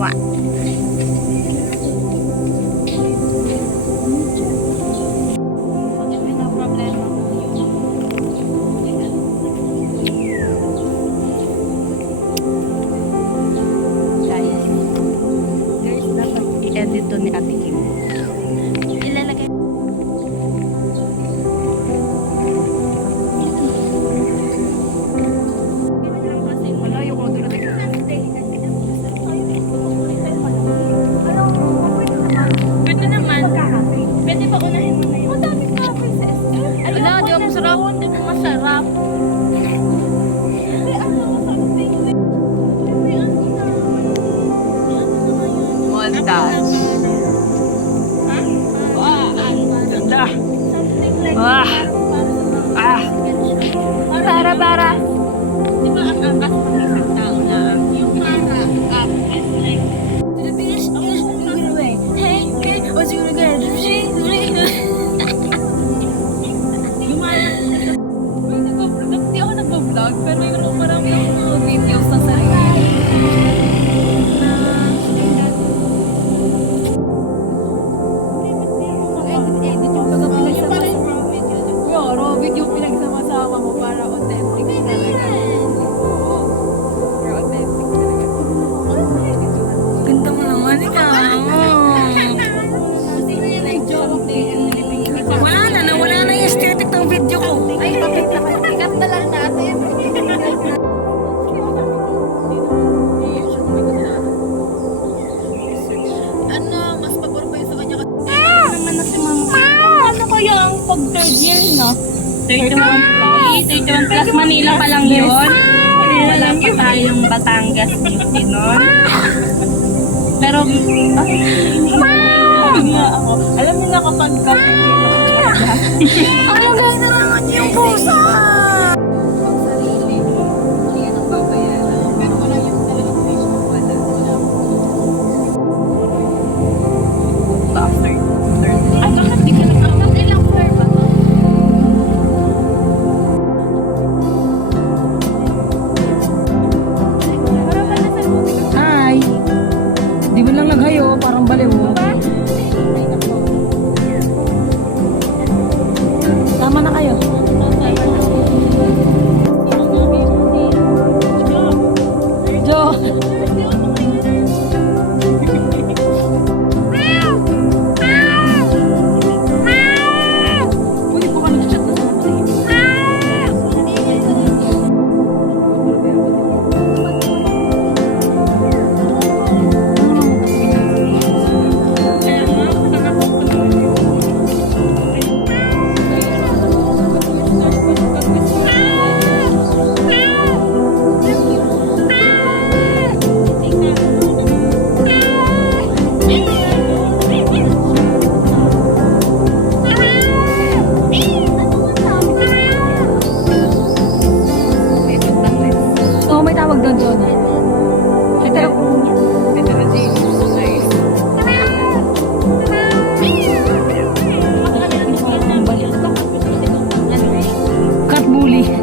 What? Guys, dapat i-edit to ni Ate Kim. Ilalagay. Malayo ko doon. Pwede naman. Pwede pa unahin mo na yun. Madami pa ako sa SM. Wala, di ako masarap. Di mo masarap. Montage. Ganda. Para. Di ba ang angkas ng isang tao lang? Yung para is like to the beach, away. Hey, what's you gonna get? Di ako nag-vlog, pero yung parang yung videos sa sarili. Edit yung video pinagsama-sama mo para authentic talaga. You're authentic talaga. Ganda mo naman, ikaw. Wala na yung aesthetic ng video ko. Ay, papikat na lang natin. Ano, mas pabor pa yung sa kanya kasi naman na si mama. Ano kaya ang pag third year, no? 31 plus Manila pa lang yun. Wala pa tayong Batangas Beauty nun. Pero, ako. Alam niyo na kapag alam guys, narangan niyo yung pusa! Pero wala yung talagang Facebook. Wala. After third. Ay, bakit di ka nag-out? Ilang floor ba to? Hi! Di mo lang naghayo, parang baliw. Tama na kayo. Jo! Pwede po ka nag-chat na sa may tawag doon, John. Cat bully.